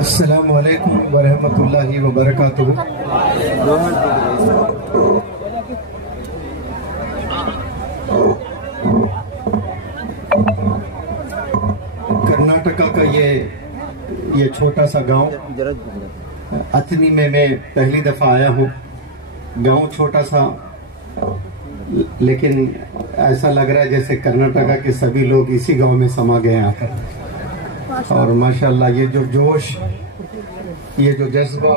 السلام علیکم ورحمۃ اللہ وبرکاتہ۔ کرناٹکا کا یہ چھوٹا سا گاؤں اتنی میں پہلی دفعہ آیا ہوں۔ گاؤں چھوٹا سا لیکن ایسا لگ رہا ہے جیسے کرناٹکا کے سبھی لوگ اسی گاؤں میں سما گئے آ کر، اور ماشاءاللہ یہ جو جوش، یہ جو جذبہ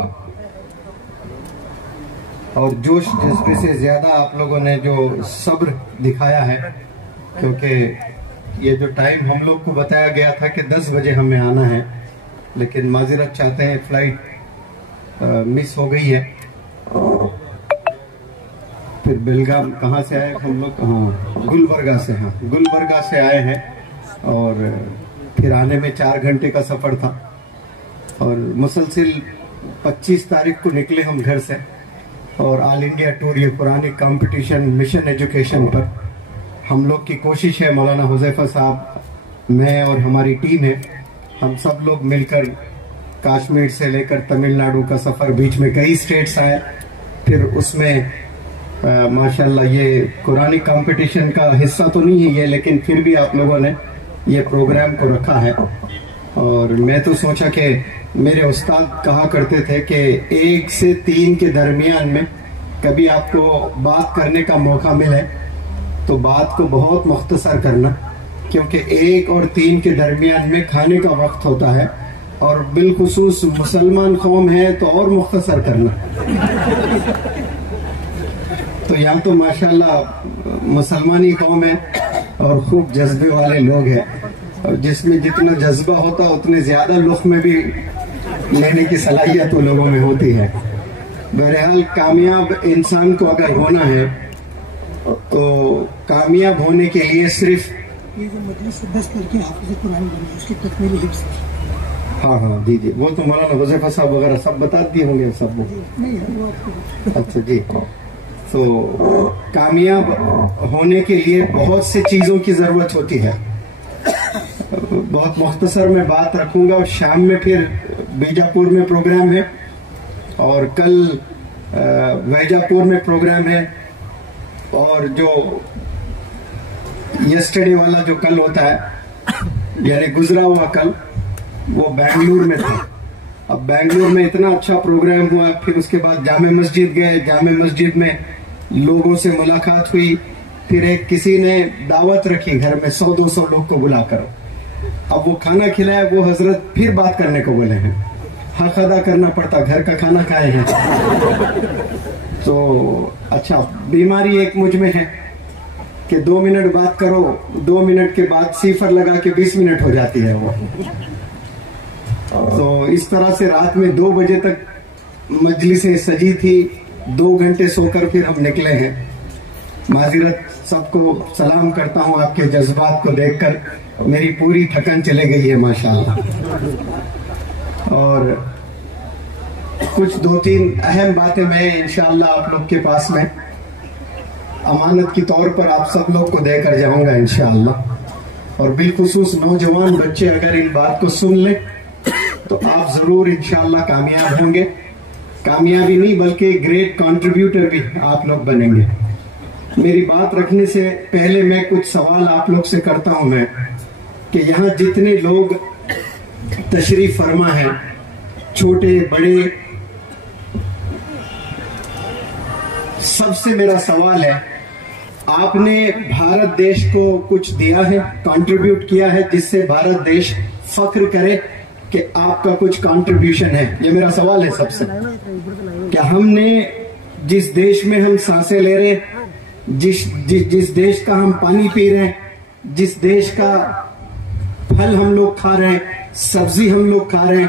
اور جوش، جذبے سے زیادہ آپ لوگوں نے جو صبر دکھایا ہے، کیونکہ یہ جو ٹائم ہم لوگ کو بتایا گیا تھا کہ 10 بجے ہمیں آنا ہے، لیکن معذرت چاہتے ہیں فلائٹ مس ہو گئی ہے۔ پھر بیلگام کہاں سے آئے ہم لوگ؟ گلبرگہ سے آئے ہیں، اور پھر آنے میں 4 گھنٹے کا سفر تھا، اور مسلسل 25 تاریخ کو نکلے ہم گھر سے، اور آل انڈیا ٹور، یہ قرآن کمپٹیشن مشن ایجوکیشن پر ہم لوگ کی کوشش ہے، مولانا حذیفہ صاحب، میں اور ہماری ٹیم ہے، ہم سب لوگ مل کر کشمیر سے لے کر تمل ناڈو کا سفر، بیچ میں کئی اسٹیٹس آئے، پھر اس میں ماشاءاللہ یہ قرآن کمپٹیشن کا حصہ تو نہیں ہے یہ، لیکن پھر بھی آپ لوگوں نے یہ پروگرام کو رکھا ہے۔ اور میں تو سوچا کہ میرے استاد کہا کرتے تھے کہ 1 سے 3 کے درمیان میں کبھی آپ کو بات کرنے کا موقع ملے تو بات کو بہت مختصر کرنا، کیونکہ 1 اور 3 کے درمیان میں کھانے کا وقت ہوتا ہے، اور بالخصوص مسلمان قوم ہے تو اور مختصر کرنا۔ تو یہاں تو ماشاءاللہ مسلمانی قوم ہے اور خوب جذبے والے لوگ ہیں، اور جس میں جتنا جذبہ ہوتا اتنے زیادہ لقمے بھی لینے کی صلاحیت وہ لوگوں میں ہوتی ہے۔ بہرحال کامیاب انسان کو اگر ہونا ہے تو کامیاب ہونے کے لیے صرف یہ جو مجلس 10 لڑکے حافظ قرآن بنے اس کی تکمیل حفظ، ہاں جی وہ تو مولانا حذیفہ صاحب وغیرہ سب بتا دیے ہوں گے سب کو۔ اچھا جی، تو کامیاب ہونے کے لیے بہت سے چیزوں کی ضرورت ہوتی ہے۔ بہت مختصر میں بات رکھوں گا، شام میں پھر بیجاپور میں پروگرام ہے، اور کل ویجاپور میں پروگرام ہے، اور جو یسٹرڈے والا جو کل ہوتا ہے یعنی گزرا ہوا کل، وہ بنگلور میں تھا۔ اب بنگلور میں اتنا اچھا پروگرام ہوا، پھر اس کے بعد جامع مسجد گئے، جامع مسجد میں لوگوں سے ملاقات ہوئی، پھر ایک کسی نے دعوت رکھی گھر میں 100-200 لوگ کو بلا کر، اب وہ کھانا کھلایا، وہ حضرت پھر بات کرنے کو بولے ہیں، حق ادا کرنا پڑتا، گھر کا کھانا کھائے ہیں۔ تو اچھا، بیماری ایک مجھ میں ہے کہ 2 منٹ بات کرو، 2 منٹ کے بعد صفر لگا کے 20 منٹ ہو جاتی ہے وہ۔ تو اس طرح سے رات میں 2 بجے تک مجلسیں سجی تھی، 2 گھنٹے سو کر پھر ہم نکلے ہیں۔ معذرت، سب کو سلام کرتا ہوں، آپ کے جذبات کو دیکھ کر میری پوری تھکن چلے گئی ہے ماشاءاللہ۔ اور کچھ 2-3 اہم باتیں میں انشاءاللہ آپ لوگ کے پاس میں امانت کی طور پر آپ سب لوگ کو دے کر جاؤں گا انشاءاللہ، اور بالخصوص نوجوان بچے اگر ان بات کو سن لیں تو آپ ضرور انشاءاللہ کامیاب ہوں گے۔ کامیابی نہیں بلکہ گریٹ کنٹریبیوٹر بھی آپ لوگ بنیں گے۔ میری بات رکھنے سے پہلے میں کچھ سوال آپ لوگ سے کرتا ہوں میں، کہ یہاں جتنے لوگ تشریف فرما ہیں، چھوٹے بڑے، سب سے میرا سوال ہے، آپ نے بھارت دیش کو کچھ دیا ہے، کنٹریبیوٹ کیا ہے، جس سے بھارت دیش فخر کرے کہ آپ کا کچھ کنٹریبیوشن ہے؟ یہ میرا سوال ہے سب سے، کہ ہم نے جس دیش میں ہم سانسیں لے رہے ہیں، جس دیش کا ہم پانی پی رہے ہیں، جس دیش کا پھل ہم لوگ کھا رہے ہیں، سبزی ہم لوگ کھا رہے ہیں،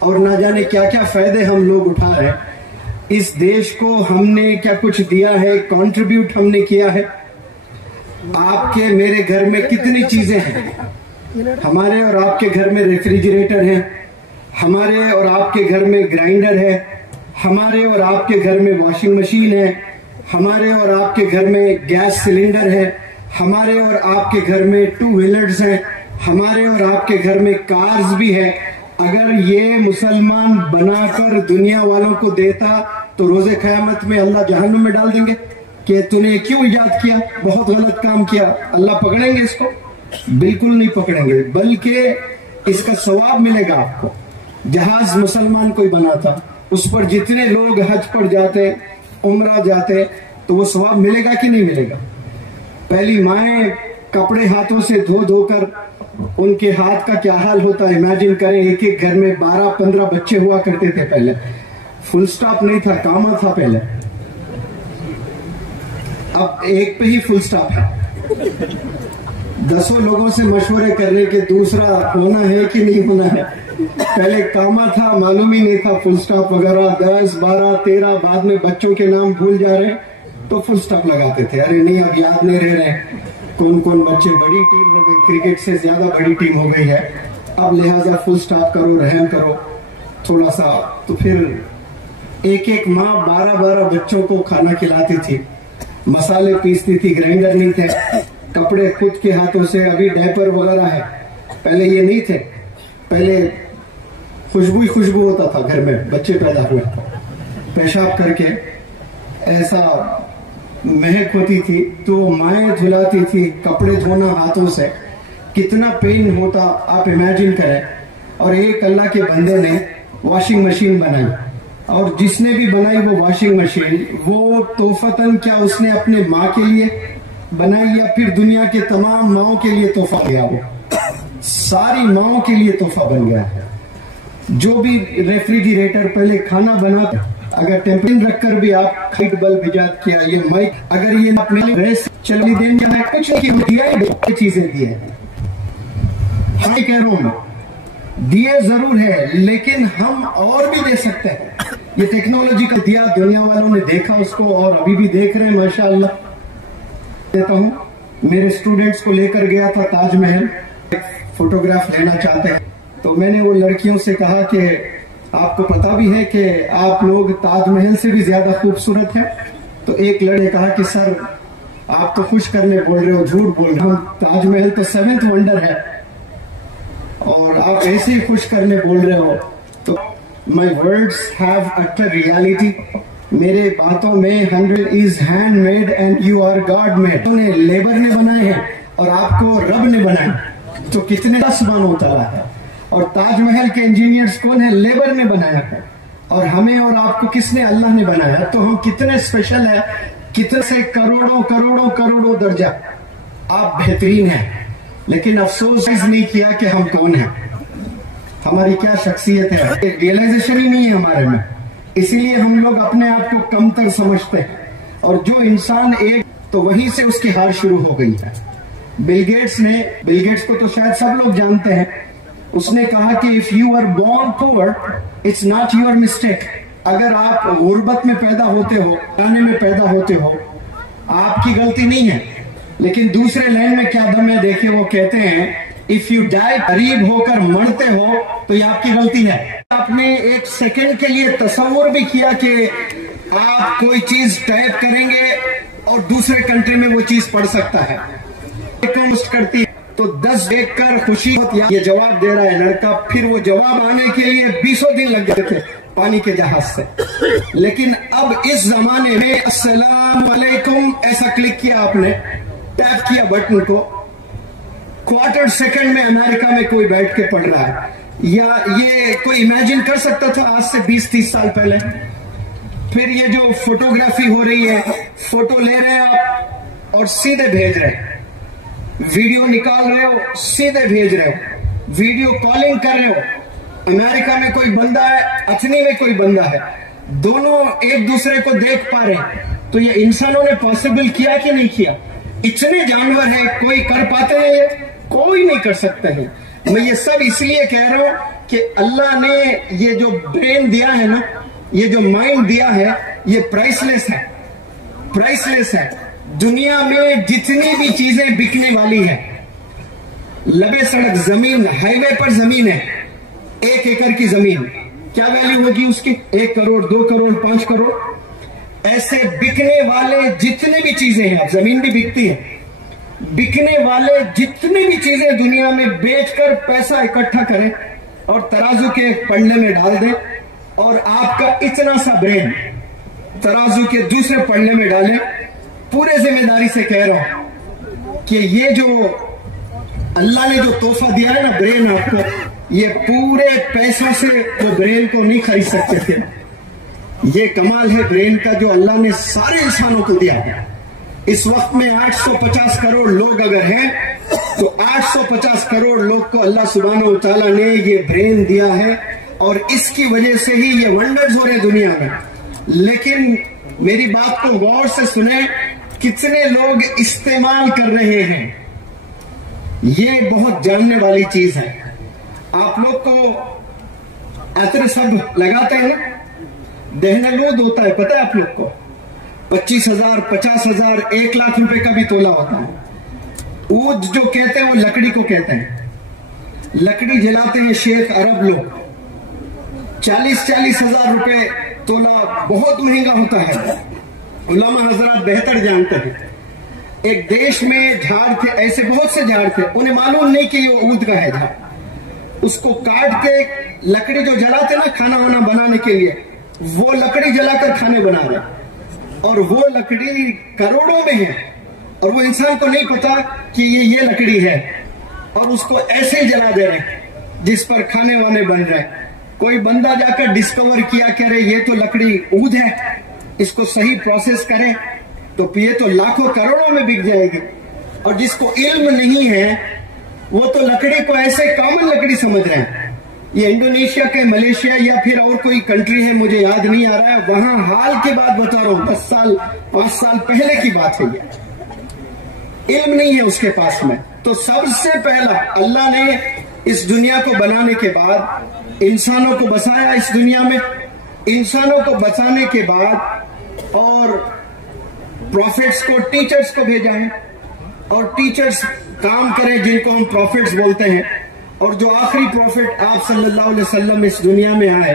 اور نہ جانے کیا کیا فائدے ہم لوگ اٹھا رہے ہیں، اس دیش کو ہم نے کیا کچھ دیا ہے، کنٹریبیوٹ ہم نے کیا ہے؟ آپ کے میرے گھر میں کتنی چیزیں ہیں؟ ہمارے اور آپ کے گھر میں ریفریجریٹر ہے، ہمارے اور آپ کے گھر میں گرائنڈر ہے، ہمارے اور آپ کے گھر میں واشنگ مشین ہے، ہمارے اور آپ کے گھر میں گیس سلنڈر ہے، ہمارے اور آپ کے گھر میں 2 ویلرز ہیں، ہمارے اور آپ کے گھر میں کارز بھی ہے، اگر یہ مسلمان بنا کر دنیا والوں کو دیتا تو روز قیامت میں اللہ جہنم میں ڈال دیں گے کہ تو نے کیوں ایجاد کیا، بہت غلط کام کیا، اللہ پکڑیں گے اس کو؟ بالکل نہیں پکڑیں گے، بلکہ اس کا ثواب ملے گا آپ کو۔ جہاز مسلمان کوئی بناتا، اس پر جتنے لوگ حج پر جاتے، عمرہ جاتے، تو وہ ثواب ملے گا کہ نہیں ملے گا؟ پہلی مائیں کپڑے ہاتھوں سے دھو دھو کر ان کے ہاتھ کا کیا حال ہوتا ہے امیجن کریں۔ ایک ایک گھر میں 12-15 بچے ہوا کرتے تھے پہلے، فل سٹاپ نہیں تھا، کاما تھا پہلے، اب ایک پہ ہی فل سٹاپ ہے۔ 10 لوگوں سے مشورے کرنے کے دوسرا ہونا ہے کہ نہیں ہونا ہے، پہلے کاما تھا، معلوم ہی نہیں تھا فل سٹاپ وغیرہ، 10 12 13 بعد میں بچوں کے نام بھول جا رہے تو فل سٹاپ لگاتے تھے، ارے نہیں اب یاد نہیں رہ رہے کون کون بچے، بڑی ٹیم ہو گئی، کرکٹ سے زیادہ بڑی ٹیم ہو گئی ہے، اب لہٰذا فل سٹاپ کرو، رحم کرو تھوڑا سا۔ تو پھر ایک ایک ماں 12 بچوں کو کھانا کھلاتی تھی، مسالے پیستی تھی، گرائنڈر نہیں تھے، کپڑے خود کے ہاتھوں سے، ابھی ڈائپر وغیرہ ہے، پہلے یہ نہیں تھے، پہلے خوشبو ہوتا تھا گھر میں، بچے پیدا ہوئے پیشاب کر کے ایسا مہک ہوتی تھی، تو مائیں دھلاتی تھی، کپڑے دھونا ہاتھوں سے، کتنا پین ہوتا آپ امیجن کریں۔ اور ایک اللہ کے بندے نے واشنگ مشین بنائی، اور جس نے بھی بنائی وہ واشنگ مشین، وہ تحفتاً کیا اس نے اپنے ماں کے لیے بنائی یا پھر دنیا کے تمام ماؤں کے لیے تحفہ گیا؟ وہ ساری ماؤں کے لیے تحفہ بن گیا ہے۔ جو بھی ریفریجریٹر پہلے کھانا بناتا، اگر ٹیمپریچر رکھ کر بھی آپ ہیٹ بلب ایجاد کیا، یہ مائک، اگر یہ اپنے چلی دیں گے کچھ نہیں چیزیں دی ہے، ہاں کہہ رہا ہوں دیے ضرور ہے، لیکن ہم اور بھی دے سکتے ہیں۔ یہ ٹیکنالوجی کا دیا، دنیا والوں نے دیکھا اس کو اور ابھی بھی دیکھ رہے ہیں ماشاءاللہ۔ دیتا ہوں، میرے اسٹوڈنٹس کو لے کر گیا تھا تاج محل، فوٹوگراف لینا چاہتے ہیں، تو میں نے وہ لڑکیوں سے کہا کہ آپ کو پتا بھی ہے کہ آپ لوگ تاج محل سے بھی زیادہ خوبصورت ہیں؟ تو ایک لڑکے نے کہا کہ سر آپ تو خوش کرنے بول رہے ہو، جھوٹ بول رہے ہو، تاج محل تو 7th ونڈر ہے اور آپ ایسے ہی خوش کرنے بول رہے ہو۔ تو my words have utter reality، میرے باتوں میں 100 is hand made and you are God made، labour نے بنائے ہیں اور آپ کو رب نے بنائے، تو کتنے سبحان و تعالیٰ ہے۔ اور تاج محل کے انجینئرز کون ہیں؟ لیبر نے بنایا ہے، اور ہمیں اور آپ کو کس نے؟ اللہ نے بنایا، تو ہم کتنے اسپیشل ہیں، کتنے سے کروڑوں درجہ آپ بہترین ہیں، لیکن افسوس نہیں کیا کہ ہم کون ہیں، ہماری کیا شخصیت ہے، ریئلائزیشن ہی نہیں ہے ہمارے میں، اسی لیے ہم لوگ اپنے آپ کو کمتر سمجھتے ہیں، اور جو انسان ایک تو وہیں سے اس کی ہار شروع ہو گئی ہے۔ بل گیٹس کو تو شاید سب لوگ جانتے ہیں، اس نے کہا کہ if you are born poor it's not your mistake، اگر آپ غربت میں پیدا ہوتے ہو، گانے میں پیدا ہوتے ہو، آپ کی غلطی نہیں ہے، لیکن دوسرے لائن میں کیا دم ہے دیکھیں، وہ کہتے ہیں if you die غریب ہو کر مرتے ہو تو یہ آپ کی غلطی ہے۔ آپ نے ایک سیکنڈ کے لیے تصور بھی کیا کہ آپ کوئی چیز ٹائپ کریں گے اور دوسرے کنٹری میں وہ چیز پڑھ سکتا ہے، پوسٹ کرتی ہے تو 10 دیکھ کر خوشی ہوتی ہے، یہ جواب دے رہا ہے لڑکا، پھر وہ جواب آنے کے لیے 20 دن لگ جاتے تھے پانی کے جہاز سے، لیکن اب اس زمانے میں السلام علیکم ایسا کلک کیا، آپ نے ٹیپ کیا بٹن کو، کوارٹر سیکنڈ میں امریکہ میں کوئی بیٹھ کے پڑھ رہا ہے۔ یا یہ کوئی امیجن کر سکتا تھا آج سے 20-30 سال پہلے؟ پھر یہ جو فوٹوگرافی ہو رہی ہے، فوٹو لے رہے ہیں آپ اور سیدھے بھیج رہے ہیں، ویڈیو نکال رہے ہو سیدھے بھیج رہے ہو، ویڈیو کالنگ کر رہے ہو، امریکہ میں کوئی بندہ ہے، اتنی میں کوئی بندہ ہے، دونوں ایک دوسرے کو دیکھ پا رہے ہیں، تو یہ انسانوں نے پاسبل کیا کہ نہیں کیا؟ اتنے جانور ہیں، کوئی کر پاتے ہیں؟ یہ کوئی نہیں کر سکتے ہیں۔ میں یہ سب اس لیے کہہ رہا ہوں کہ اللہ نے یہ جو برین دیا ہے نا، یہ جو مائنڈ دیا ہے، یہ پرائس لیس ہے۔ دنیا میں جتنی بھی چیزیں بکنے والی ہیں، لبے سڑک زمین، ہائی وے پر زمین ہے، 1 ایکڑ کی زمین، کیا ویلیو ہوگی اس کی؟ 1 کروڑ، 2 کروڑ، 5 کروڑ، ایسے بکنے والے جتنے بھی چیزیں ہیں، اب زمین بھی بکتی ہے، بکنے والے جتنی بھی چیزیں دنیا میں بیچ کر پیسہ اکٹھا کریں، اور ترازو کے ایک پلڑے میں ڈال دیں اور آپ کا اتنا سا برین ترازو کے دوسرے پلڑے میں ڈالیں. پورے ذمہ داری سے کہہ رہا ہوں کہ یہ جو اللہ نے جو تحفہ دیا ہے نا برین آپ کو, یہ پورے پیسوں سے وہ برین کو نہیں خرید سکتے تھے. یہ کمال ہے برین کا جو اللہ نے سارے انسانوں کو دیا ہے. اس وقت میں 850 کروڑ لوگ اگر ہیں تو 850 کروڑ لوگ کو اللہ سبحانہ و تعالیٰ نے یہ برین دیا ہے, اور اس کی وجہ سے ہی یہ ونڈرز ہو رہے دنیا میں. لیکن میری بات کو غور سے سنیں, کتنے لوگ استعمال کر رہے ہیں. یہ بہت جاننے والی چیز ہے. آپ لوگ کو عطر سب لگاتے ہیں نا, دہنالود ہوتا ہے, پتہ ہے آپ لوگ کو 25,000 50,000 1 لاکھ روپے کا بھی تولہ ہوتا ہے. اود جو کہتے ہیں وہ لکڑی کو کہتے ہیں. لکڑی جلاتے ہیں شیخ عرب لوگ, 40 ہزار روپے تولہ بہت مہنگا ہوتا ہے. علماء حضرات بہتر جانتے ہیں. ایک دیش میں جھاڑ تھے, ایسے بہت سے جھاڑ تھے, انہیں معلوم نہیں کہ یہ اود کا ہے جھاڑ. اس کو کاٹ کے لکڑی جو جلاتے نا کھانا وانا بنانے کے لیے, وہ لکڑی جلا کر کھانے بنا رہے, اور وہ لکڑی کروڑوں میں ہے, اور وہ انسان کو نہیں پتا کہ یہ لکڑی ہے, اور اس کو ایسے ہی جلا دے رہے جس پر کھانے وانے بن رہے. کوئی بندہ جا کر ڈسکور کیا کہ رہے یہ تو لکڑی اود ہے, اس کو صحیح پروسیس کریں تو یہ تو لاکھوں کروڑوں میں بک جائے گی. اور جس کو علم نہیں ہے وہ تو لکڑی کو ایسے کامن لکڑی سمجھ رہے ہیں. یہ انڈونیشیا کے ملیشیا یا پھر اور کوئی کنٹری ہے, مجھے یاد نہیں آ رہا ہے, وہاں حال کی بات بتا رہا ہوں, 10 سال 5 سال پہلے کی بات ہے. یہ علم نہیں ہے اس کے پاس میں. تو سب سے پہلا اللہ نے اس دنیا کو بنانے کے بعد انسانوں کو بسایا اس دنیا میں. انسانوں کو بچانے کے بعد اور پروفیٹس کو, ٹیچرز کو بھیجا ہے, اور ٹیچرز کام کریں جن کو ہم پروفیٹس بولتے ہیں. اور جو آخری پروفیٹ آپ صلی اللہ علیہ وسلم اس دنیا میں آئے,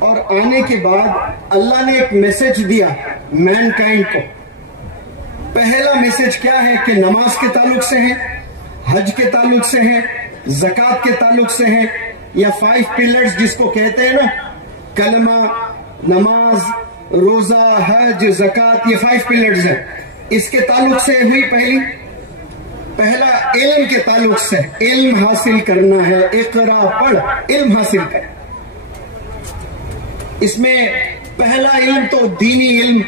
اور آنے کے بعد اللہ نے ایک میسج دیا مین کائنڈ کو. پہلا میسج کیا ہے کہ نماز کے تعلق سے ہے, حج کے تعلق سے ہے, زکوٰۃ کے تعلق سے ہے, یا 5 پلرز جس کو کہتے ہیں نا, کلمہ, نماز, روزہ, حج, زکوٰۃ, یہ 5 پلرز ہیں. اس کے تعلق سے ہوئی پہلا علم کے تعلق سے, علم حاصل کرنا ہے. اقرا پڑھ, علم حاصل کر. اس میں پہلا علم تو دینی علم,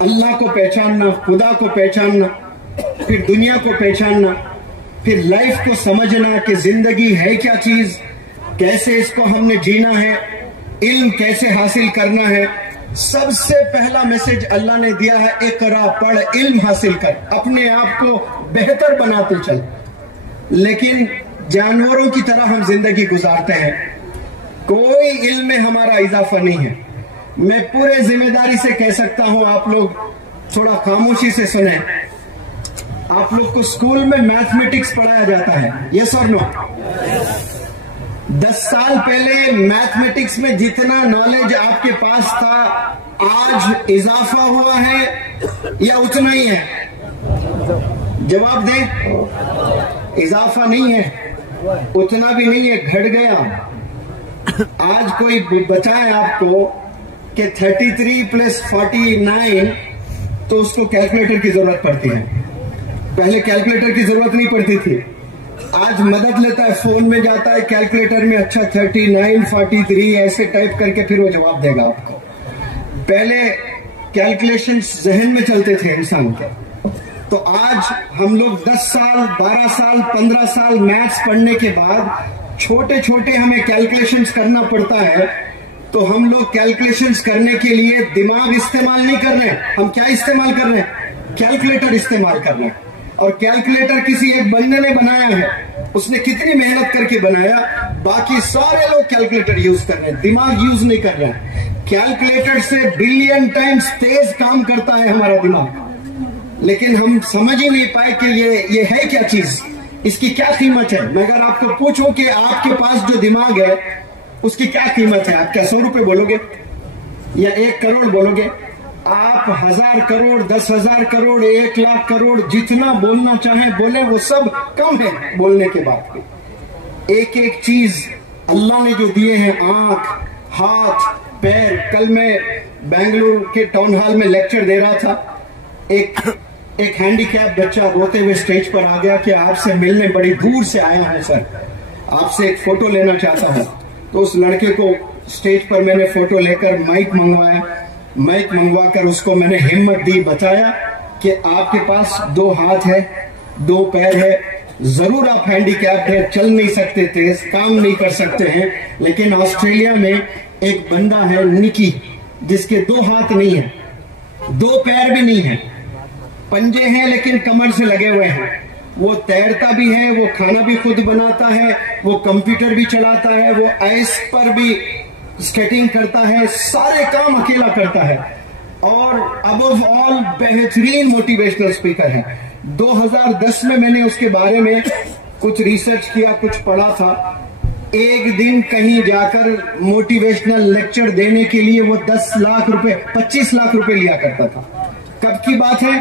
اللہ کو پہچاننا, خدا کو پہچاننا, پھر دنیا کو پہچاننا, پھر لائف کو سمجھنا کہ زندگی ہے کیا چیز, کیسے اس کو ہم نے جینا ہے, علم کیسے حاصل کرنا ہے. سب سے پہلا میسج اللہ نے دیا ہے اقرا پڑھ, علم حاصل کر, اپنے آپ کو بہتر بناتے چل. لیکن جانوروں کی طرح ہم زندگی گزارتے ہیں, کوئی علم میں ہمارا اضافہ نہیں ہے. میں پورے ذمہ داری سے کہہ سکتا ہوں, آپ لوگ تھوڑا خاموشی سے سنیں. آپ لوگ کو اسکول میں میتھمیٹکس پڑھایا جاتا ہے, یس اور نو؟ 10 سال پہلے میتھمیٹکس میں جتنا نالج آپ کے پاس تھا, آج اضافہ ہوا ہے یا اتنا ہی ہے؟ جواب دیں. اضافہ نہیں ہے, اتنا بھی نہیں ہے, گھٹ گیا. آج کوئی بتائے آپ کو کہ 33 + 49 تو اس کو کیلکولیٹر کی ضرورت پڑتی ہے. پہلے کیلکولیٹر کی ضرورت نہیں پڑتی تھی. آج مدد لیتا ہے, فون میں جاتا ہے کیلکولیٹر میں, اچھا 39 43 ایسے ٹائپ کر کے پھر وہ جواب دے گا آپ کو. پہلے کیلکولیشنز ذہن میں چلتے تھے انسان کے. تو آج ہم لوگ 10 سال 12 سال 15 سال میتھس پڑھنے کے بعد چھوٹے چھوٹے ہمیں کیلکولیشنز کرنا پڑتا ہے. تو ہم لوگ کیلکولیشنز کرنے کے لیے دماغ استعمال نہیں کر رہے, ہم کیا استعمال کر رہے ہیں؟ کیلکولیٹر استعمال کر رہے ہیں. اور کیلکولیٹر کسی ایک بندے نے بنایا ہے, اس نے کتنی محنت کر کے بنایا, باقی سارے لوگ کیلکولیٹر یوز کر رہے ہیں, دماغ یوز نہیں کر رہے ہیں. کیلکولیٹر سے بلین ٹائمز تیز کام کرتا ہے ہمارا دماغ, لیکن ہم سمجھ ہی نہیں پائے کہ یہ ہے کیا چیز, اس کی کیا قیمت ہے. میں اگر آپ کو پوچھوں کہ آپ کے پاس جو دماغ ہے اس کی کیا قیمت ہے, آپ کیا 100 روپے بولو گے یا 1 کروڑ بولو گے؟ آپ 1000 کروڑ 10,000 کروڑ 1 لاکھ کروڑ جتنا بولنا چاہیں بولیں, وہ سب کم ہے بولنے کے بعد. ایک ایک چیز اللہ نے جو دیے ہیں آنکھ ہاتھ پیر. کل میں بنگلور کے ٹاؤن ہال میں لیکچر دے رہا تھا. ایک ہینڈی کیپ بچہ روتے ہوئے اسٹیج پر آ گیا کہ آپ سے ملنے بڑی دور سے آیا ہوں سر, آپ سے ایک فوٹو لینا چاہتا ہوں. تو اس لڑکے کو اسٹیج پر میں نے فوٹو لے کر مائک منگوایا. مائک منگوا کر اس کو میں نے ہمت دی, بتایا کہ آپ کے پاس 2 ہاتھ ہے 2 پیر ہے, ضرور آپ ہینڈی کیپ ہے, چل نہیں سکتے, تیز کام نہیں کر سکتے ہیں, لیکن آسٹریلیا میں ایک بندہ ہے نکی جس کے 2 ہاتھ نہیں ہیں 2 پیر بھی نہیں ہیں, پنجے ہیں لیکن کمر سے لگے ہوئے ہیں. وہ تیرتا بھی ہے, وہ کھانا بھی خود بناتا ہے, وہ کمپیوٹر بھی چلاتا ہے, وہ آئس پر بھی سکیٹنگ کرتا ہے, سارے کام اکیلا کرتا ہے. اور ابو آل بہترین موٹیویشنل اسپیکر ہے. 2010 میں نے اس کے بارے میں کچھ ریسرچ کیا, کچھ پڑھا تھا. ایک دن کہیں جا کر موٹیویشنل لیکچر دینے کے لیے وہ 10 لاکھ روپے 25 لاکھ روپے لیا کرتا تھا. کب کی بات ہے؟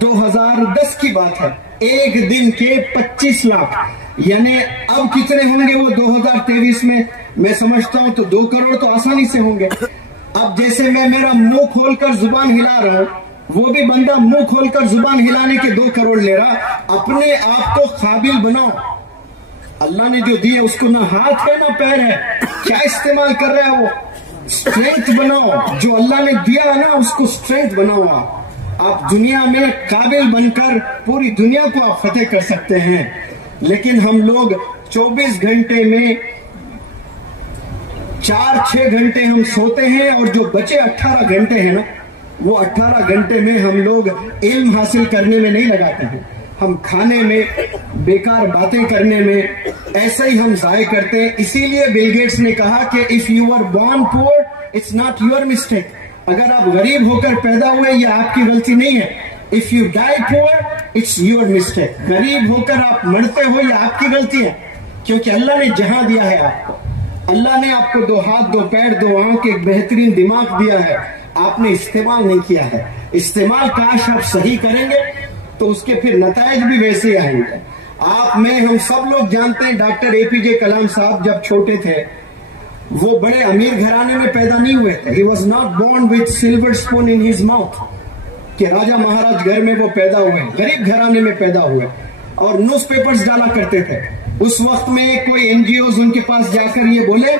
2010 کی بات ہے. ایک دن کے 25 لاکھ, یعنی اب کتنے ہوں گے وہ 2023 میں سمجھتا ہوں تو 2 کروڑ تو آسانی سے ہوں گے. اب جیسے میں میرا منہ کھول کر زبان ہلا رہا ہوں, وہ بھی بندہ منہ کھول کر زبان ہلانے کے 2 کروڑ لے رہا. اپنے آپ کو قابل بناؤ. اللہ نے جو دیے اس کو نہ ہاتھ ہے نہ پیر ہے, کیا استعمال کر رہا ہے وہ؟ اسٹرینتھ بناؤ. جو اللہ نے دیا ہے نا اس کو اسٹرینتھ بناؤ. آپ دنیا میں قابل بن کر پوری دنیا کو آپ فتح کر سکتے ہیں. لیکن ہم لوگ 24 گھنٹے میں 4-6 گھنٹے ہم سوتے ہیں, اور جو بچے 18 گھنٹے ہیں نا, وہ 18 گھنٹے میں ہم لوگ علم حاصل کرنے میں نہیں لگاتے ہیں. ہم کھانے میں, بیکار باتیں کرنے میں ایسا ہی ہم ضائع کرتے ہیں. اسی لیے بل گیٹس نے کہا کہ if you were born poor, it's not your mistake. اگر آپ غریب ہو کر پیدا ہوئے یہ آپ کی غلطی نہیں ہے. if you die poor, it's your mistake. غریب ہو کر آپ مرتے ہو یہ آپ کی غلطی ہے, کیونکہ اللہ نے جہاں دیا ہے آپ کو, اللہ نے آپ کو 2 ہاتھ 2 پیر 2 آنکھ ایک بہترین دماغ دیا ہے, آپ نے استعمال نہیں کیا ہے. استعمال کاش آپ صحیح کریں گے تو اس کے پھر نتائج بھی ویسے آئیں گے. آپ میں ہم سب لوگ جانتے ہیں ڈاکٹر APJ کلام صاحب جب چھوٹے تھے وہ بڑے امیر گھرانے میں پیدا نہیں ہوئے تھے. He was not born with silver spoon in his mouth, کہ راجہ مہاراج گھر میں وہ پیدا ہوئے, غریب گھرانے میں پیدا ہوئے. اور نیوز پیپرز ڈالا کرتے تھے. اس وقت میں کوئی NGOs ان کے پاس جا کر یہ بولے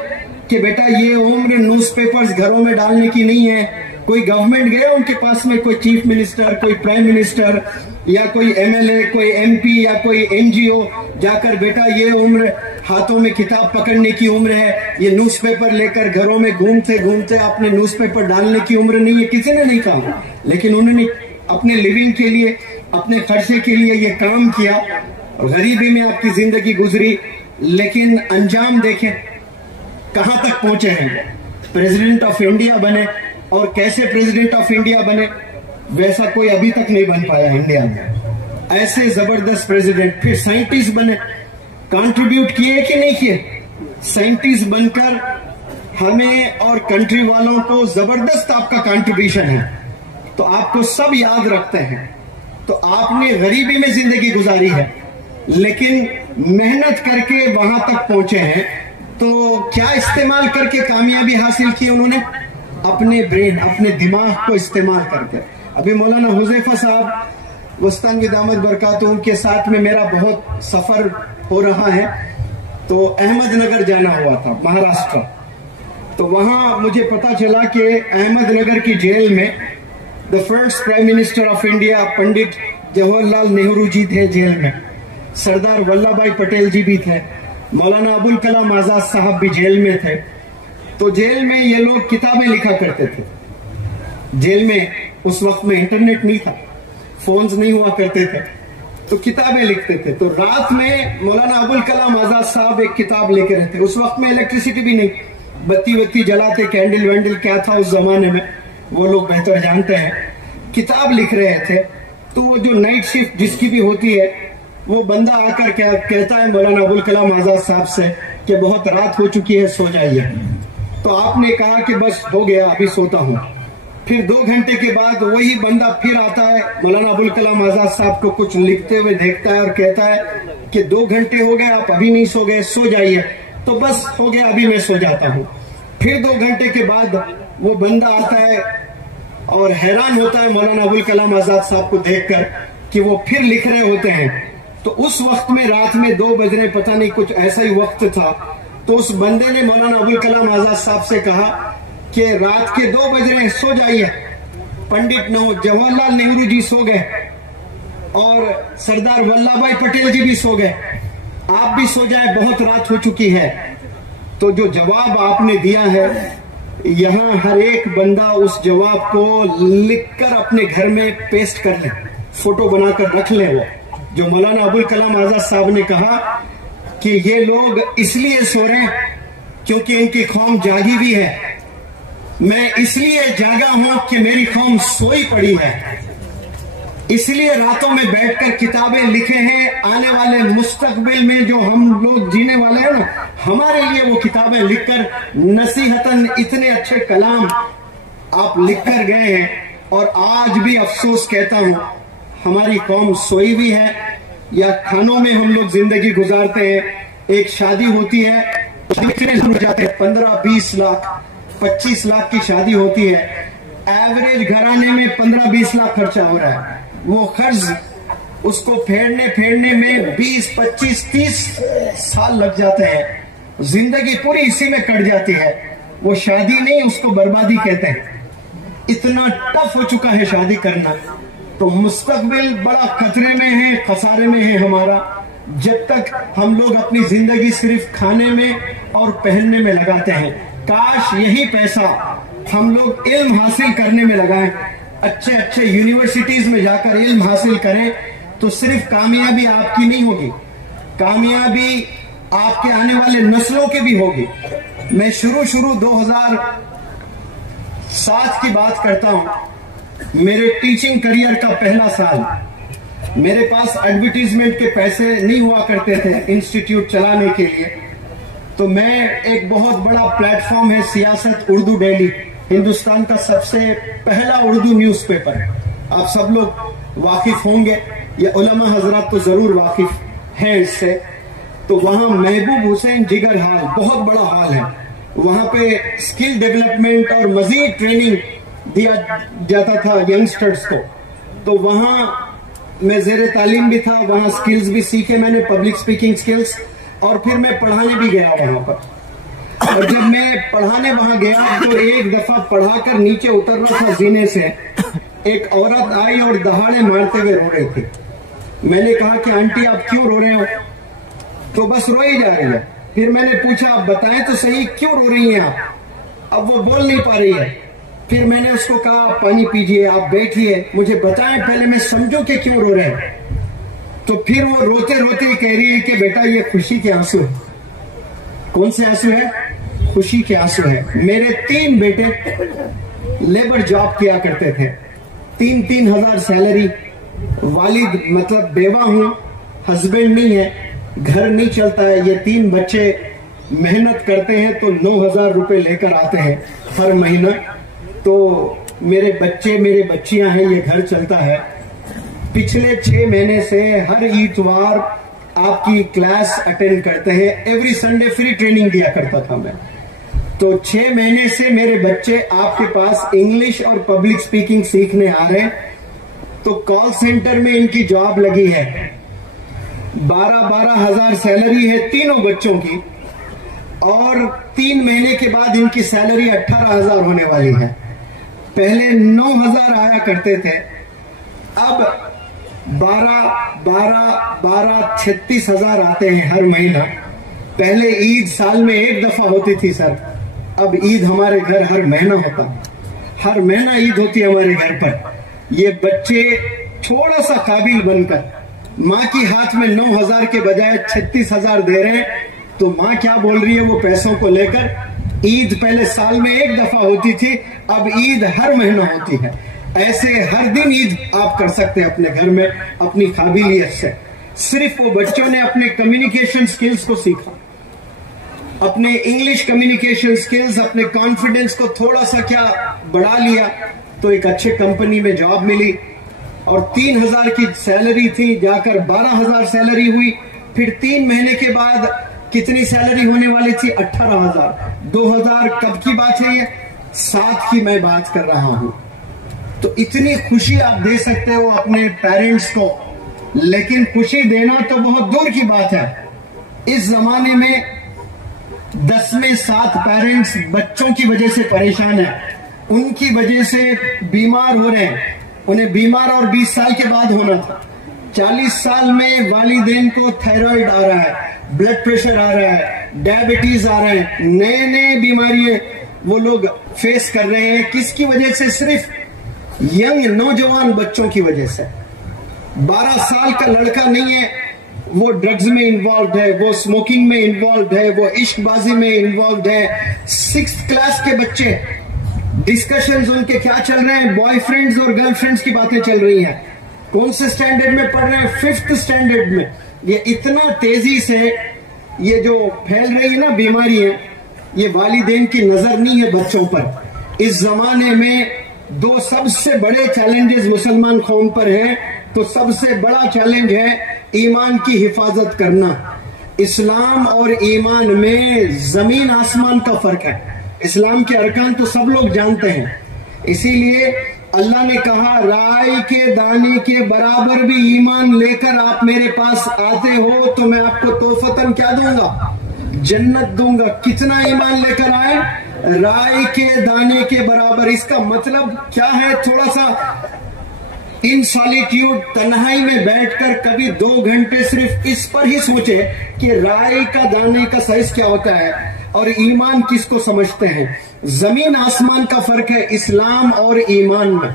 کہ بیٹا یہ عمر نیوز پیپرز گھروں میں ڈالنے کی نہیں ہے. کوئی گورنمنٹ گئے ان کے پاس میں, کوئی چیف منسٹر, کوئی پرائم منسٹر یا کوئی MLA, کوئی MP یا کوئی NGO جا کر بیٹا یہ عمر ہاتھوں میں کتاب پکڑنے کی عمر ہے, یہ نیوز پیپر لے کر گھروں میں گھومتے آپ نے نیوز پیپر ڈالنے کی عمر نہیں ہے. کسی نے نہیں کہا, لیکن انہوں نے اپنے لیونگ کے لیے, اپنے خرچے کے لیے یہ کام کیا. غریبی میں آپ کی زندگی گزری, لیکن انجام دیکھیں کہاں تک پہنچے ہیں. پریزیڈنٹ آف انڈیا بنے, اور کیسے پریزیڈنٹ آف انڈیا بنے ویسا کوئی ابھی تک نہیں بن پایا انڈیا میں. ایسے زبردست پریزیڈنٹ. پھر سائنٹسٹ بنے, کانٹریبیوٹ کیے کہ نہیں کیے؟ سائنٹسٹ بن کر ہمیں اور کنٹری والوں کو زبردست آپ کا کانٹریبیوشن ہے, تو آپ کو سب یاد رکھتے ہیں. تو آپ نے غریبی میں زندگی گزاری ہے, لیکن محنت کر کے وہاں تک پہنچے ہیں. تو کیا استعمال کر کے کامیابی حاصل کی انہوں نے؟ اپنے برین, اپنے دماغ کو استعمال کر کے. ابھی مولانا حذیفہ صاحب وسطانوی دامت برکاتہ کے ساتھ میں میرا بہت سفر ہو رہا ہے, تو احمد نگر جانا ہوا تھا مہاراشٹر. تو وہاں مجھے پتا چلا کہ احمد نگر کی جیل میں the first Prime Minister of India Pandit Jawahar Lal Nehru جی تھے جیل میں, سردار ولبھ بھائی پٹیل جی بھی تھے, مولانا ابوالکلام آزاد صاحب بھی جیل میں تھے. تو جیل میں یہ لوگ کتابیں لکھا کرتے تھے. جیل میں اس وقت میں انٹرنیٹ نہیں تھا, فونز نہیں ہوا کرتے تھے, تو کتابیں لکھتے تھے. تو رات میں مولانا ابوالکلام آزاد صاحب ایک کتاب لے کے رہتے. اس وقت میں الیکٹریسٹی بھی نہیں, بتی جلاتے, کینڈل وینڈل کیا تھا اس زمانے میں وہ لوگ بہتر جانتے ہیں. کتاب لکھ رہے تھے. تو وہ جو نائٹ شفٹ جس کی بھی ہوتی ہے, وہ بندہ آ کر کہتا ہے مولانا ابوالکلام آزاد صاحب سے کہ بہت رات ہو چکی ہے, سو جائیے. تو آپ نے کہا کہ بس ہو گیا, ابھی سوتا ہوں. پھر 2 گھنٹے کے بعد وہی بندہ پھر آتا ہے, مولانا ابوالکلام آزاد صاحب کو کچھ لکھتے ہوئے دیکھتا ہے اور کہتا ہے کہ 2 گھنٹے ہو گئے, آپ ابھی نہیں سو گئے, سو جائیے. تو بس ہو گیا, ابھی میں سو جاتا ہوں. پھر 2 گھنٹے کے بعد وہ بندہ آتا ہے اور حیران ہوتا ہے مولانا ابوالکلام آزاد صاحب کو دیکھ کر کہ وہ پھر لکھ رہے ہوتے ہیں. تو اس وقت میں رات میں 2 بج رہے, پتہ نہیں کچھ ایسا ہی وقت تھا. تو اس بندے نے مولانا ابوالکلام آزاد صاحب سے کہا کہ رات کے 2 بج رہے ہیں, سو جائیے. پنڈت جواہر لال نہرو جی سو گئے اور سردار ولبھ بھائی پٹیل جی بھی سو گئے, آپ بھی سو جائیں, بہت رات ہو چکی ہے. تو جو جواب آپ نے دیا ہے, یہاں ہر ایک بندہ اس جواب کو لکھ کر اپنے گھر میں پیسٹ کر لے, فوٹو بنا کر رکھ لے. وہ جو مولانا ابوالکلام آزاد صاحب نے کہا کہ یہ لوگ اس لیے سو رہے ہیں کیونکہ ان کی قوم جاگی بھی ہے, میں اس لیے جاگا ہوں کہ میری قوم سوئی پڑی ہے, اس لیے راتوں میں بیٹھ کر کتابیں لکھے ہیں. آنے والے مستقبل میں جو ہم لوگ جینے والے ہیں نا, ہمارے لیے وہ کتابیں لکھ کر نصیحتاً اتنے اچھے کلام آپ لکھ کر گئے ہیں. اور آج بھی افسوس کہتا ہوں, ہماری قوم سوئی بھی ہے یا کھانوں میں ہم لوگ زندگی گزارتے ہیں. ایک شادی ہوتی ہے, 15-20 لاکھ 25 لاکھ کی شادی ہوتی ہے, ایوریج گھرانے میں 15-20 لاکھ خرچہ ہو رہا ہے. وہ قرض اس کو پھیرنے میں 20-25-30 سال لگ جاتے ہیں, زندگی پوری اسی میں کٹ جاتی ہے. وہ شادی نہیں, اس کو بربادی کہتے ہیں. اتنا ٹف ہو چکا ہے شادی کرنا. تو مستقبل بڑا خطرے میں ہے, خسارے میں ہے ہمارا, جب تک ہم لوگ اپنی زندگی صرف کھانے میں اور پہننے میں لگاتے ہیں. کاش یہی پیسہ ہم لوگ علم حاصل کرنے میں لگائیں, اچھے یونیورسٹیز میں جا کر علم حاصل کریں. تو صرف کامیابی آپ کی نہیں ہوگی, کامیابی آپ کے آنے والے نسلوں کی بھی ہوگی. میں شروع 2007 کی بات کرتا ہوں. میرے ٹیچنگ کریئر کا پہلا سال, میرے پاس ایڈورٹیزمنٹ کے پیسے نہیں ہوا کرتے تھے انسٹیٹیوٹ چلانے کے لیے. تو میں ایک بہت بڑا پلیٹ فارم ہے سیاست اردو ڈیلی, ہندوستان کا سب سے پہلا اردو نیوز پیپر, آپ سب لوگ واقف ہوں گے, یا علماء حضرات تو ضرور واقف ہیں اس سے. تو وہاں محبوب حسین جگر ہال, بہت بڑا ہال ہے, وہاں پہ اسکل ڈیولپمنٹ اور مزید ٹریننگ دیا جاتا تھا ینگسٹرز کو. تو وہاں میں زیر تعلیم بھی تھا, وہاں سکلز بھی سیکھے میں نے, پبلک سپیکنگ سکلز, اور پھر میں پڑھانے بھی گیا وہاں پر. اور جب میں پڑھانے وہاں گیا تو ایک دفعہ پڑھا کر نیچے اتر رہا تھا زینے سے, ایک عورت آئی اور دہاڑے مارتے ہوئے رو رہی تھی. میں نے کہا کہ آنٹی آپ کیوں رو رہے ہو؟ تو بس روئی جا رہی ہے. پھر میں نے پوچھا آپ بتائیں تو صحیح کیوں رو رہی ہیں آپ؟ اب وہ بول نہیں پا رہی ہے. پھر میں نے اس کو کہا پانی پیجئے, آپ بیٹھیے, مجھے بتائیں پہلے میں سمجھوں کہ کیوں رو رہے ہیں. تو پھر وہ روتے روتے کہہ رہی ہے کہ بیٹا یہ خوشی کے آنسو ہے. کون سے آنسو ہے؟ خوشی کے آنسو ہے. میرے 3 بیٹے لیبر جاب کیا کرتے تھے, 3-3 ہزار سیلری, والد مطلب بیوہ ہوں, ہسبینڈ نہیں ہے, گھر نہیں چلتا ہے. یہ 3 بچے محنت کرتے ہیں تو 9,000 روپے لے کر آتے ہیں ہر مہینہ. تو میرے بچے میرے بچیاں ہیں, یہ گھر چلتا ہے. پچھلے 6 مہینے سے ہر اتوار آپ کی کلاس اٹینڈ کرتے ہیں, ایوری سنڈے فری ٹریننگ دیا کرتا تھا میں. تو 6 مہینے سے میرے بچے آپ کے پاس انگلش اور پبلک سپیکنگ سیکھنے آ رہے ہیں. تو کال سینٹر میں ان کی جاب لگی ہے, 12 ہزار سیلری ہے تینوں بچوں کی, اور 3 مہینے کے بعد ان کی سیلری 18,000 ہونے والی ہے. پہلے 9,000 آیا کرتے تھے, اب 36,000 آتے ہیں ہر مہینہ. پہلے عید سال میں 1 دفعہ ہوتی تھی سر, اب عید ہمارے گھر ہر مہینہ ہوتا, ہر مہینہ عید ہوتی ہے ہمارے گھر پر. یہ بچے تھوڑا سا قابل بن کر ماں کی ہاتھ میں 9,000 کے بجائے 36,000 دے رہے ہیں. تو ماں کیا بول رہی ہے وہ پیسوں کو لے کر, عید پہلے سال میں 1 دفعہ ہوتی تھی, اب عید ہر مہینہ ہوتی ہے. ایسے ہر دن عید آپ کر سکتے ہیں اپنے گھر میں اپنی قابلیت سے. صرف وہ بچوں نے اپنے کمیونیکیشن سکلز کو سیکھا, اپنے انگلش کمیونیکیشن سکلز, اپنے کانفیڈنس کو تھوڑا سا کیا بڑھا لیا, تو ایک اچھے کمپنی میں جاب ملی, اور 3,000 کی سیلری تھی, جا کر 12,000 سیلری ہوئی. پھر 3 مہینے کے بعد کتنی سیلری ہونے والی تھی؟ 18,000. 2000 کب کی بات ہے؟ یہ 7 کی میں بات کر رہا ہوں. تو اتنی خوشی آپ دے سکتے ہو اپنے پیرنٹس کو، لیکن خوشی دینا تو بہت دور کی بات ہے. اس زمانے میں 10 میں 7 پیرنٹس بچوں کی وجہ سے پریشان ہیں، ان کی وجہ سے بیمار ہو رہے ہیں. انہیں بیمار اور 20 سال کے بعد ہونا تھا. 40 سال میں والدین کو تھائرائیڈ آ رہا ہے، بلڈ پریشر آ رہا ہے، ڈائبٹیز آ رہے ہیں، نئے بیماریاں وہ لوگ فیس کر رہے ہیں. کس کی وجہ سے؟ صرف ینگ نوجوان بچوں کی وجہ سے. 12 سال کا لڑکا نہیں ہے وہ ڈرگز میں انوالوڈ ہے، وہ اسموکنگ میں انوالوڈ ہے، وہ عشق بازی میں انوالوڈ ہے. 6th کلاس کے بچے، ڈسکشنز ان کے کیا چل رہے ہیں؟ بوائے فرینڈز اور گرل فرینڈز کی باتیں چل رہی ہیں. کون سے سٹینڈرڈ میں پڑھ رہے ہیں؟ 5th سٹینڈرڈ میں. یہ اتنا تیزی سے یہ جو پھیل رہی ہے نا بیماری ہے، یہ والدین کی نظر نہیں ہے بچوں پر. اس زمانے میں 2 سب سے بڑے چیلنجز مسلمان قوم پر ہیں. تو سب سے بڑا چیلنج ہے ایمان کی حفاظت کرنا. اسلام اور ایمان میں زمین آسمان کا فرق ہے. اسلام کے ارکان تو سب لوگ جانتے ہیں، اسی لیے اللہ نے کہا رائی کے دانے کے برابر بھی ایمان لے کر آپ میرے پاس آتے ہو تو میں آپ کو تحفتاً کیا دوں گا؟ جنت دوں گا. کتنا ایمان لے کر آئے؟ رائی کے دانے کے برابر. اس کا مطلب کیا ہے؟ تھوڑا سا ان سالیٹیوڈ، تنہائی میں بیٹھ کر کبھی 2 گھنٹے صرف اس پر ہی سوچے کہ رائی کا دانے کا سائز کیا ہوتا ہے اور ایمان کس کو سمجھتے ہیں. زمین آسمان کا فرق ہے اسلام اور ایمان میں.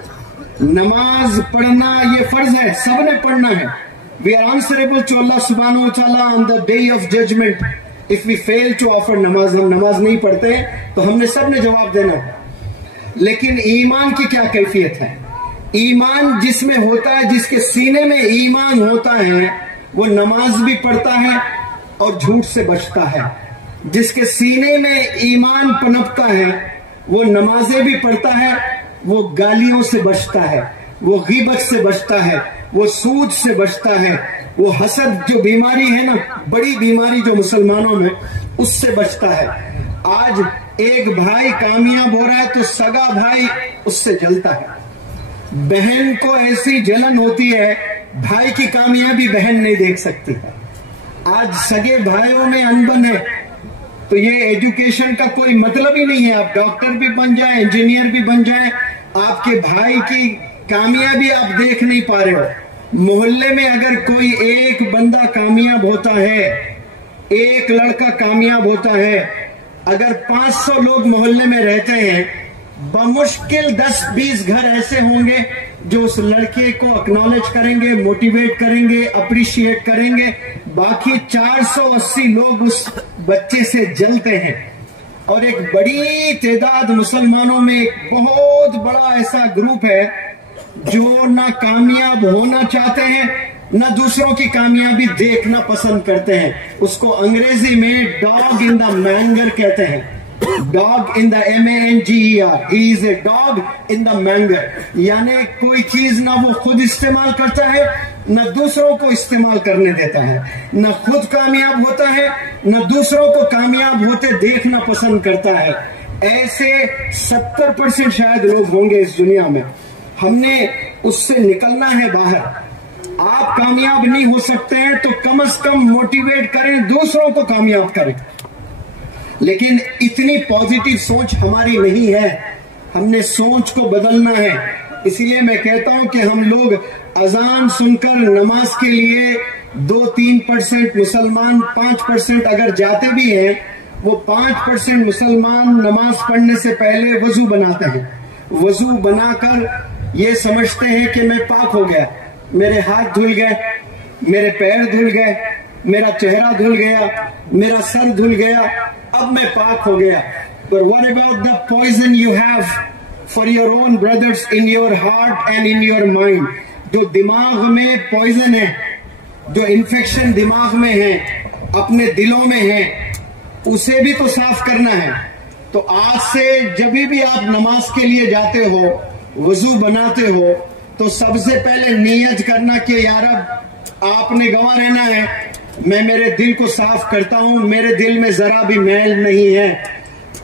نماز پڑھنا یہ فرض ہے، سب نے پڑھنا ہے. We are answerable to Allah subhanahu wa ta'ala on the day of judgment. If we fail to offer نماز، ہم نماز نہیں پڑھتے تو ہم نے سب نے جواب دینا ہے. لیکن ایمان کی کیا کیفیت ہے؟ ایمان جس میں ہوتا ہے، جس کے سینے میں ایمان ہوتا ہے، وہ نماز بھی پڑھتا ہے اور جھوٹ سے بچتا ہے. جس کے سینے میں ایمان پنپتا ہے وہ نمازیں بھی پڑھتا ہے، وہ گالیوں سے بچتا ہے، وہ غیبت سے بچتا ہے، وہ سود سے بچتا ہے، وہ حسد جو بیماری ہے نا، بڑی بیماری جو مسلمانوں میں، اس سے بچتا ہے. آج ایک بھائی کامیاب ہو رہا ہے تو سگا بھائی اس سے جلتا ہے. بہن کو ایسی جلن ہوتی ہے، بھائی کی کامیابی بہن نہیں دیکھ سکتی. آج سگے بھائیوں میں انبن ہے. تو یہ ایجوکیشن کا کوئی مطلب ہی نہیں ہے. آپ ڈاکٹر بھی بن جائیں، انجینئر بھی بن جائیں، آپ کے بھائی کی کامیابی آپ دیکھ نہیں پا رہے ہو. محلے میں اگر کوئی ایک بندہ کامیاب ہوتا ہے، ایک لڑکا کامیاب ہوتا ہے، اگر 500 لوگ محلے میں رہتے ہیں، بمشکل 10-20 گھر ایسے ہوں گے جو اس لڑکے کو اکنالج کریں گے، موٹیویٹ کریں گے، اپریشیٹ کریں گے. باقی 480 لوگ اس بچے سے جلتے ہیں. اور ایک بڑی تعداد مسلمانوں میں ایک بہت بڑا ایسا گروپ ہے جو نہ کامیاب ہونا چاہتے ہیں، نہ دوسروں کی کامیابی دیکھنا پسند کرتے ہیں. اس کو انگریزی میں ڈاگ ان دا مینگر کہتے ہیں. Dog in the MANGER. He is a dog in the manger. یعنی کوئی چیز نہ وہ خود استعمال کرتا ہے، نہ دوسروں کو استعمال کرنے دیتا ہے، نہ خود کامیاب ہوتا ہے، نہ دوسروں کو کامیاب ہوتے دیکھنا پسند کرتا ہے. ایسے 70% شاید لوگ ہوں گے اس دنیا میں. ہم نے اس سے نکلنا ہے باہر. آپ کامیاب نہیں ہو سکتے ہیں تو کم از کم موٹیویٹ کریں، دوسروں کو کامیاب کریں. لیکن اتنی پازیٹیو سوچ ہماری نہیں ہے. ہم نے سوچ کو بدلنا ہے. اسی لیے میں کہتا ہوں کہ ہم لوگ اذان سن کر نماز کے لیے 2-3% مسلمان، 5% اگر جاتے بھی ہیں، وہ 5% مسلمان نماز پڑھنے سے پہلے وضو بناتے ہیں. وضو بنا کر یہ سمجھتے ہیں کہ میں پاک ہو گیا، میرے ہاتھ دھل گئے، میرے پیر دھل گئے، میرا چہرہ دھل گیا، میرا سر دھل گیا، اب میں پاک ہو گیا. But what about the poison you have for your own brothers in your heart and in your mind? جو دماغ میں پوائزن ہے، جو انفیکشن دماغ میں ہے، اپنے دلوں میں ہے، اسے بھی تو صاف کرنا ہے. تو آج سے جب بھی آپ نماز کے لیے جاتے ہو، وضو بناتے ہو، تو سب سے پہلے نیت کرنا کہ یا رب آپ نے گواہ رہنا ہے، میں میرے دل کو صاف کرتا ہوں، میرے دل میں ذرا بھی میل نہیں ہے،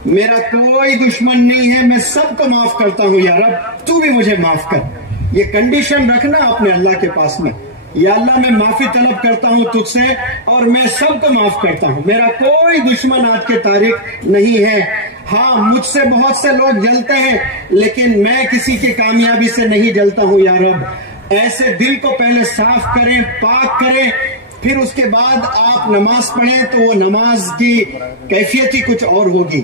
میرا کوئی دشمن نہیں ہے، میں سب کو معاف کرتا ہوں، یا رب تو بھی مجھے معاف کر۔ یہ کنڈیشن رکھنا اپنے اللہ کے پاس میں، یا اللہ میں معافی طلب کرتا ہوں تجھ سے اور میں سب کو معاف کرتا ہوں، میرا کوئی دشمن آج کے تاریخ نہیں ہے۔ ہاں مجھ سے بہت سے لوگ جلتے ہیں لیکن میں کسی کی کامیابی سے نہیں جلتا ہوں، یا رب ایسے دل کو پہلے صاف کریں، پاک کریں، پھر اس کے بعد آپ نماز پڑھیں تو وہ نماز کی کیفیت ہی کچھ اور ہوگی۔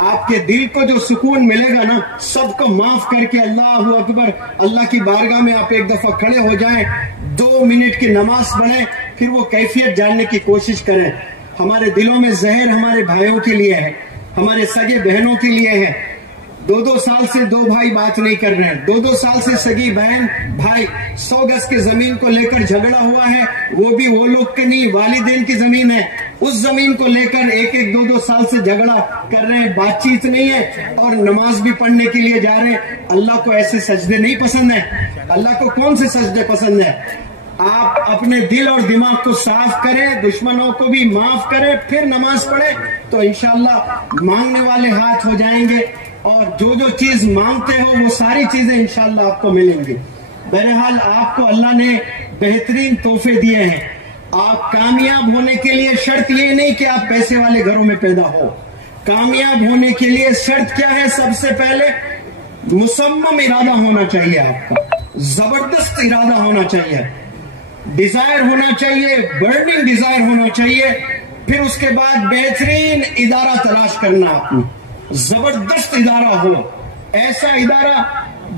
آپ کے دل کو جو سکون ملے گا نا، سب کو معاف کر کے اللہ اکبر، اللہ کی بارگاہ میں آپ ایک دفعہ کھڑے ہو جائیں، 2 منٹ کی نماز پڑھیں، پھر وہ کیفیت جاننے کی کوشش کریں۔ ہمارے دلوں میں زہر ہمارے بھائیوں کے لیے ہے، ہمارے سگے بہنوں کے لیے ہے۔ 2 سال سے 2 بھائی بات نہیں کر رہے ہیں، 2 سال سے سگی بہن بھائی 100 گز کی زمین کو لے کر جھگڑا ہوا ہے، وہ بھی وہ لوگ کے نہیں، والدین کی زمین ہے، اس زمین کو لے کر 2 سال سے جھگڑا کر رہے ہیں، بات چیت نہیں ہے، اور نماز بھی پڑھنے کے لیے جا رہے ہیں۔ اللہ کو ایسے سجدے نہیں پسند ہیں، اللہ کو کون سے سجدے پسند ہیں؟ آپ اپنے دل اور دماغ کو صاف کریں، دشمنوں کو بھی معاف کریں، پھر نماز پڑھیں تو انشاءاللہ مانگنے والے ہاتھ ہو جائیں گے، اور جو چیز مانگتے ہو وہ ساری چیزیں انشاءاللہ آپ کو ملیں گی۔ بہرحال آپ کو اللہ نے بہترین تحفے دیے ہیں۔ آپ کامیاب ہونے کے لیے شرط یہ نہیں کہ آپ پیسے والے گھروں میں پیدا ہو، کامیاب ہونے کے لیے شرط کیا ہے؟ سب سے پہلے مصمم ارادہ ہونا چاہیے، آپ کا زبردست ارادہ ہونا چاہیے، ڈیزائر ہونا چاہیے، برننگ ڈیزائر ہونا چاہیے، پھر اس کے بعد بہترین ادارہ تلاش کرنا، آپ نے زبردست ادارہ ہو، ایسا ادارہ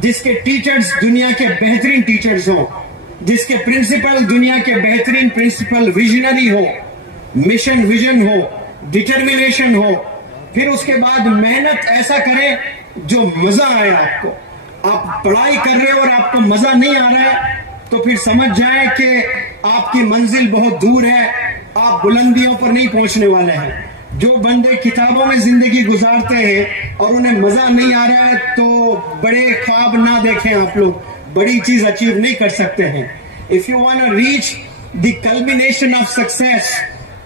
جس کے ٹیچرز دنیا کے بہترین ٹیچرز ہوں، جس کے پرنسپل دنیا کے بہترین پرنسپل، ویژنری ہو، مشن ویژن ہو، ڈٹرمنیشن ہو، پھر اس کے بعد محنت ایسا کریں جو مزہ آئے آپ کو۔ آپ پڑھائی کر رہے ہو اور آپ کو مزہ نہیں آ رہا ہے تو پھر سمجھ جائیں کہ آپ کی منزل بہت دور ہے، آپ بلندیوں پر نہیں پہنچنے والے ہیں۔ جو بندے کتابوں میں زندگی گزارتے ہیں اور انہیں مزہ نہیں آ رہا ہے تو بڑے خواب نہ دیکھیں، آپ لوگ بڑی چیز اچیو نہیں کر سکتے ہیں۔ If you want to reach the culmination of success،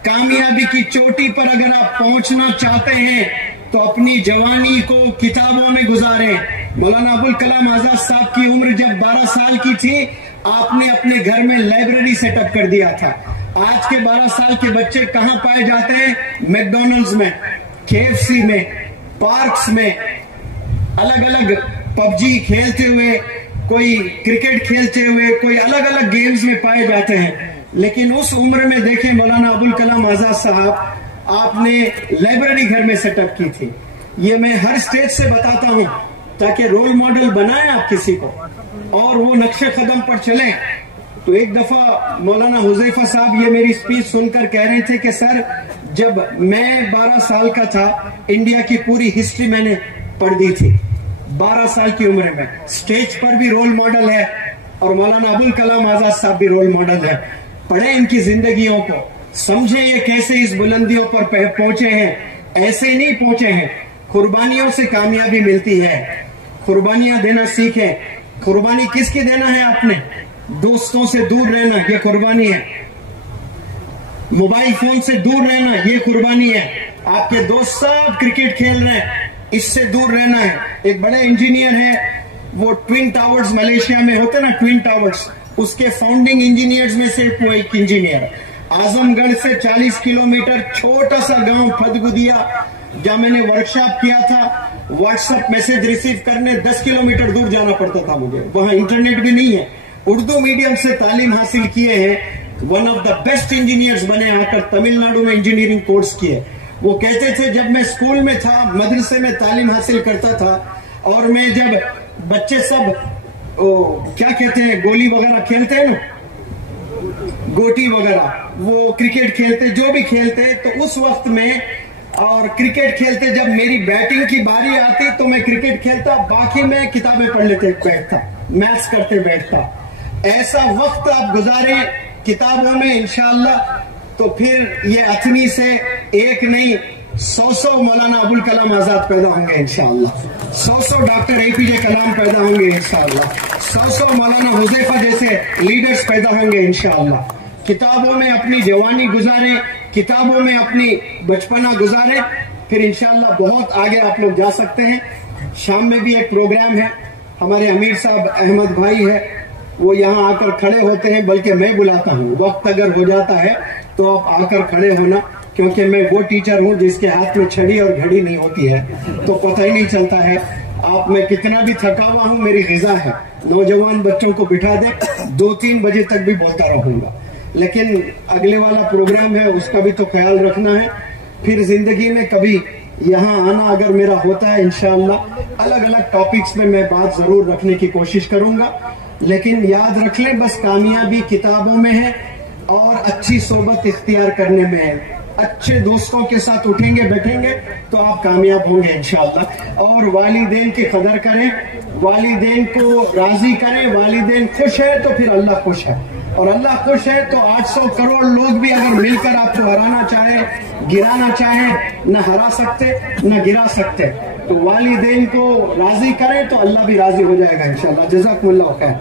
کامیابی کی چوٹی پر اگر آپ پہنچنا چاہتے ہیں تو اپنی جوانی کو کتابوں میں گزاریں۔ مولانا ابوالکلام آزاد صاحب کی عمر جب 12 سال کی تھی، آپ نے اپنے گھر میں لائبریری سیٹ اپ کر دیا تھا۔ آج کے 12 سال کے بچے کہاں پائے جاتے ہیں؟ میکڈونلڈز میں، KFC میں، پارکس میں، الگ الگ پب جی کھیلتے ہوئے، کوئی کرکٹ کھیلتے ہوئے، کوئی الگ الگ گیمز میں پائے جاتے ہیں۔ لیکن اس عمر میں دیکھیں مولانا ابوالکلام آزاد صاحب، آپ نے لائبریری گھر میں سیٹ اپ کی تھی۔ یہ میں ہر سٹیج سے بتاتا ہوں تاکہ رول ماڈل بنائیں آپ کسی کو اور وہ نقش قدم پر چلیں۔ تو ایک دفعہ مولانا حذیفہ صاحب یہ میری سپیچ سن کر کہہ رہے تھے کہ سر جب میں 12 سال کا تھا، انڈیا کی پوری ہسٹری میں نے پڑھ دی تھی 12 سال کی عمر میں۔ سٹیج پر بھی رول ماڈل ہے اور مولانا ابوالکلام آزاد صاحب بھی رول ماڈل ہے۔ پڑھیں ان کی زندگیوں کو، سمجھیں یہ کیسے اس بلندیوں پر پہنچے ہیں، ایسے نہیں پہنچے ہیں۔ قربانیوں سے کامیابی ملتی ہے، قربانیاں دینا سیکھیں۔ قربانی کس کی دینا ہے؟ آپ نے دوستوں سے دور رہنا، یہ قربانی ہے۔ موبائل فون سے دور رہنا، یہ قربانی ہے۔ آپ کے دوست سب کرکٹ کھیل رہے ہیں، اس سے دور رہنا ہے۔ ایک بڑے انجینئر ہیں، وہ ٹوین ٹاورز ملیشیا میں ہوتے نا، ٹوین ٹاورز، اس کے فاؤنڈنگ انجینئرز میں سے وہ ایک انجینئر۔ اعظم گڑھ سے 40 کلومیٹر چھوٹا سا گاؤں پھدگدیا، جہاں میں نے ورکشاپ کیا تھا، واٹس ایپ میسج ریسیو کرنے 10 کلومیٹر دور جانا پڑتا تھا مجھے، وہاں انٹرنیٹ بھی نہیں ہے۔ اردو میڈیم سے تعلیم حاصل کیے ہیں، one of the best engineers بنے، آ کر تمل ناڈو میں انجینئرنگ کورس کیے۔ وہ کہتے تھے جب میں اسکول میں تھا، مدرسے میں تعلیم حاصل کرتا تھا، اور میں جب بچے سب کیا کہتے ہیں، گولی وغیرہ کھیلتے ہیں نا، گوٹی وغیرہ، وہ کرکٹ کھیلتے، جو بھی کھیلتے، تو اس وقت میں اور کرکٹ کھیلتے جب میری بیٹنگ کی باری آتی تو میں کرکٹ کھیلتا، باقی میں کتابیں پڑھ لیتے بیٹھتا، میتھس کرتے بیٹھتا۔ ایسا وقت آپ گزاریں کتابوں میں انشاءاللہ، تو پھر یہ اتنی سے ایک نہیں 100 مولانا ابوالکلام آزاد پیدا ہوں گے انشاءاللہ، 100 ڈاکٹر APJ کلام پیدا ہوں گے انشاءاللہ، 100 مولانا حذیفہ جیسے لیڈرز پیدا ہوں گے انشاءاللہ۔ کتابوں میں اپنی جوانی گزاریں، کتابوں میں اپنی بچپنا گزاریں، پھر انشاءاللہ بہت آگے آپ لوگ جا سکتے ہیں۔ شام میں بھی ایک پروگرام ہے، ہمارے امیر صاحب احمد بھائی ہے، وہ یہاں آ کر کھڑے ہوتے ہیں، بلکہ میں بلاتا ہوں، وقت اگر ہو جاتا ہے تو آپ آ کر کھڑے ہونا، کیونکہ میں وہ ٹیچر ہوں جس کے ہاتھ میں چھڑی اور گھڑی نہیں ہوتی ہے، تو پتہ ہی نہیں چلتا ہے۔ آپ میں کتنا بھی تھکا ہوا ہوں، میری غذا ہے، نوجوان بچوں کو بٹھا دے 2-3 بجے تک بھی بولتا رہوں گا، لیکن اگلے والا پروگرام ہے اس کا بھی تو خیال رکھنا ہے۔ پھر زندگی میں کبھی یہاں آنا اگر میرا ہوتا ہے انشاءاللہ الگ الگ ٹاپکس میں میں بات ضرور رکھنے کی کوشش کروں گا، لیکن یاد رکھ لیں بس کامیابی کتابوں میں ہے اور اچھی صحبت اختیار کرنے میں ہے۔ اچھے دوستوں کے ساتھ اٹھیں گے بیٹھیں گے تو آپ کامیاب ہوں گے انشاءاللہ۔ اور والدین کی قدر کریں، والدین کو راضی کریں، والدین خوش ہے تو پھر اللہ خوش ہے، اور اللہ خوش ہے تو 800 کروڑ لوگ بھی اگر مل کر آپ کو ہرانا چاہے، گرانا چاہے، نہ ہرا سکتے نہ گرا سکتے۔ تو والدین کو راضی کریں تو اللہ بھی راضی ہو جائے گا انشاءاللہ۔ جزاکم اللہ خیر۔